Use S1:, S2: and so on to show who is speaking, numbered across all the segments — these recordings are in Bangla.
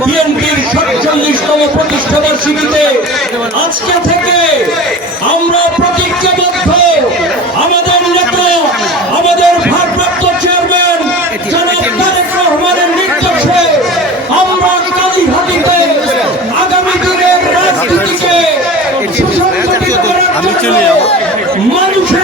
S1: বিএনপির সাতচল্লিশতম প্রতিষ্ঠা বার্ষিকীতে আজকে থেকে আমরা প্রতিজ্ঞাবদ্ধ। আমাদের নেতা আমাদের ভারপ্রাপ্ত চেয়ারম্যান জনাব তারেক রহমানের নির্দেশে আমরা কালীহাটিতে আগামী দিনের রাজনীতিকে সুসংগঠিত করার জন্য মানুষের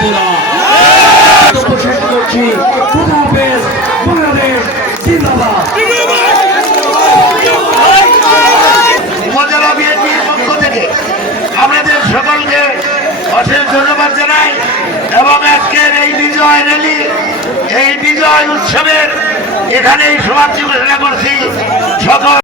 S1: থাকব না শেষ করছি বাংলাদেশ জিন্দাবাদ।
S2: সকলকে অশেষ ধন্যবাদ জানাই এবং আজকের এই বিজয় র্যালি এই বিজয় উৎসবের এখানেই সমাপ্তি ঘোষণা করছি। সকল